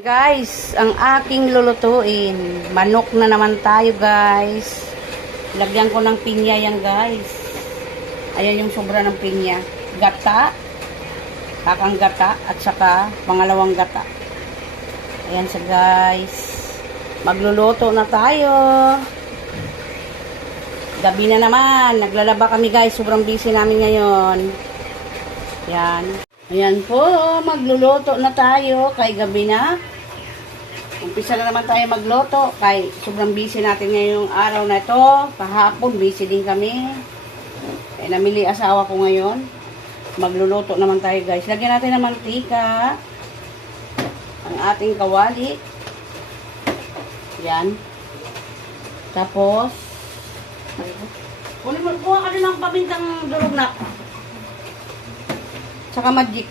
Guys, ang aking lulutuin, manok na naman tayo guys. Lagyan ko ng pinya yan guys. Ayan yung sobra ng pinya. Gata, kakang gata at saka pangalawang gata. Ayan siya guys. Magluluto na tayo. Gabi na naman, naglalaba kami guys. Sobrang busy namin ngayon. Ayan. Ayan po, magluluto na tayo kay gabi na. Umpisa na naman tayo magluto kay sobrang busy natin ngayong araw na ito. Kahapon, busy din kami. Kaya namili asawa ko ngayon. Magluluto naman tayo guys. Lagyan natin ng mantika. Ang ating kawali. Yan. Tapos, kuha ka din ng pamintang durog na. Tsaka magic.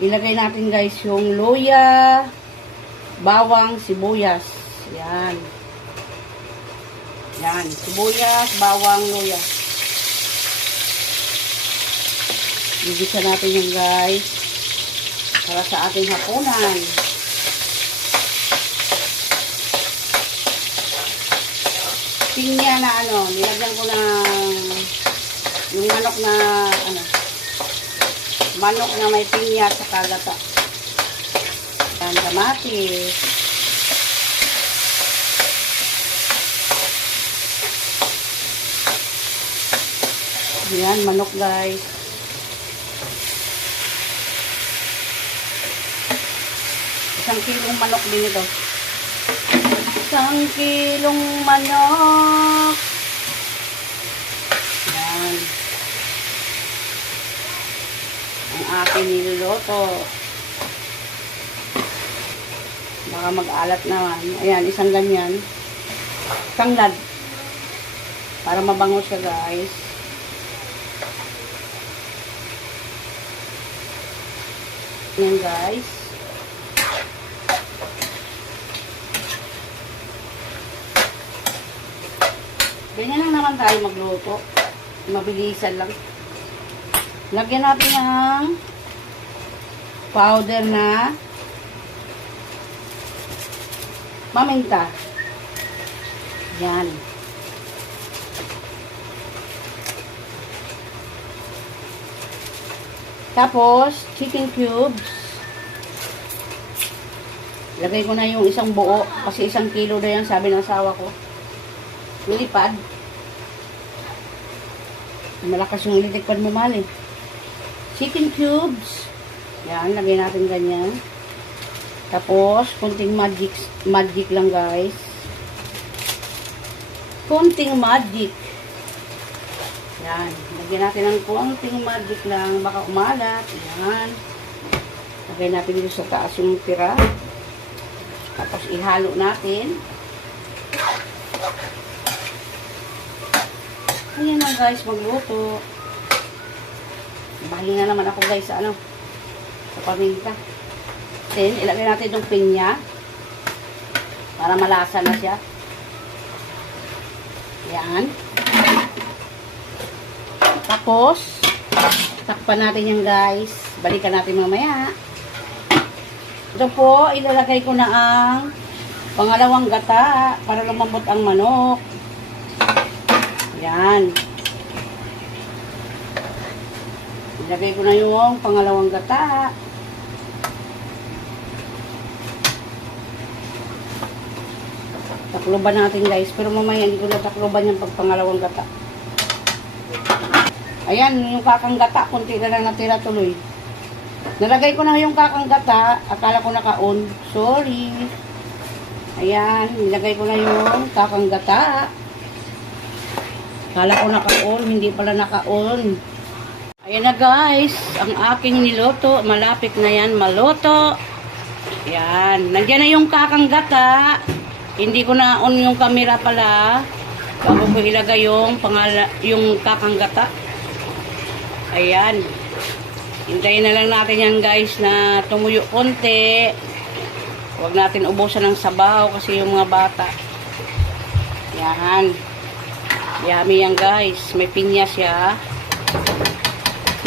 Ilagay natin guys yung luya, bawang, sibuyas. Yan. Yan. Sibuyas, bawang, luya. Gigisa natin yung guys. Para sa ating hapunan. Pinya na nilagyan ko ng yung manok na manok na may pinya at saka gata. Yan, kamatis. Yan, manok guys. Isang kilong manok din ito. Isang kilong manok. Yan. Ang aking niluluto. Baka mag-alat naman. Ayan, isang ganyan. Tanglad. Para mabango siya guys. Ayan guys. Ganyan lang naman tayo magluto. Mabilisan lang. Lagyan natin ng powder na paminta. Yan. Tapos, chicken cubes. Lagay ko na yung isang buo. Kasi 1 kilo na yan, sabi ng asawa ko. Lilipad. Malakas yung lilipad mo, mali. Chicken cubes. Yan, lagay natin ganyan. Tapos, kunting magic lang guys. Kunting magic. Yan. Lagyan natin ng kunting magic lang. Baka umalat. Yan. Lagay natin dito sa taas yung tira. Tapos, ihalo natin. Ayan na guys, magluto. Mahinga naman ako guys sa sa paminta. Then, ilagay natin itong pinya. Para malasa na siya. Yan. Tapos, takpan natin yan guys. Balikan natin mamaya. Ito po, ilalagay ko na ang pangalawang gata para lumambot ang manok. Yan. Ilagay ko na yung pangalawang gata. Takloban natin guys. Pero mamaya hindi ko na takloban yung pangalawang gata. Ayan, yung kakang gata. Kunti na lang natira tuloy. Nalagay ko na yung kakang gata. Akala ko naka-on. Sorry. Ayan, nilagay ko na yung kakang gata. Akala ko naka-on. Hindi pala naka-on. Ayan na guys, ang aking niluto, malapit na yan maluto. Yan, nandiyan na yung kakang gata. Hindi ko na on yung camera pala. Bago ko ilagay yung kakang gata. Ayan. Hintayin na lang natin yan guys na tumuyo konti. Huwag natin ubusan ng sabaw kasi yung mga bata. Yan. Yummy yan guys, may pinya siya.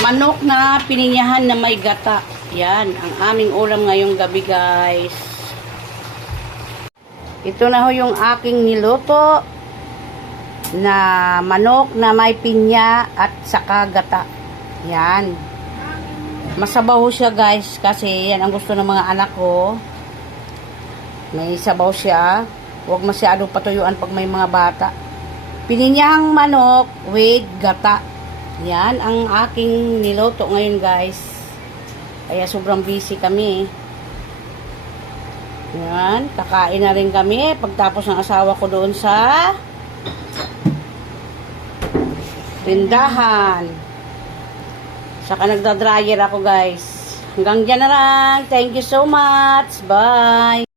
Manok na pininyahan na may gata. Yan, ang aming ulam ngayong gabi, guys. Ito na ho yung aking niluto na manok na may pinya at saka gata. Yan. Masabaw siya, guys, kasi yan ang gusto ng mga anak ko. May sabaw siya. Huwag masyado patuyuan pag may mga bata. Pininyahang manok with gata. Yan ang aking niluto ngayon, guys. Kaya sobrang busy kami. Yan, kakain na rin kami pagtapos ng asawa ko doon sa tindahan. Saka nagda-dryer ako, guys. Hanggang dyan na lang. Thank you so much. Bye.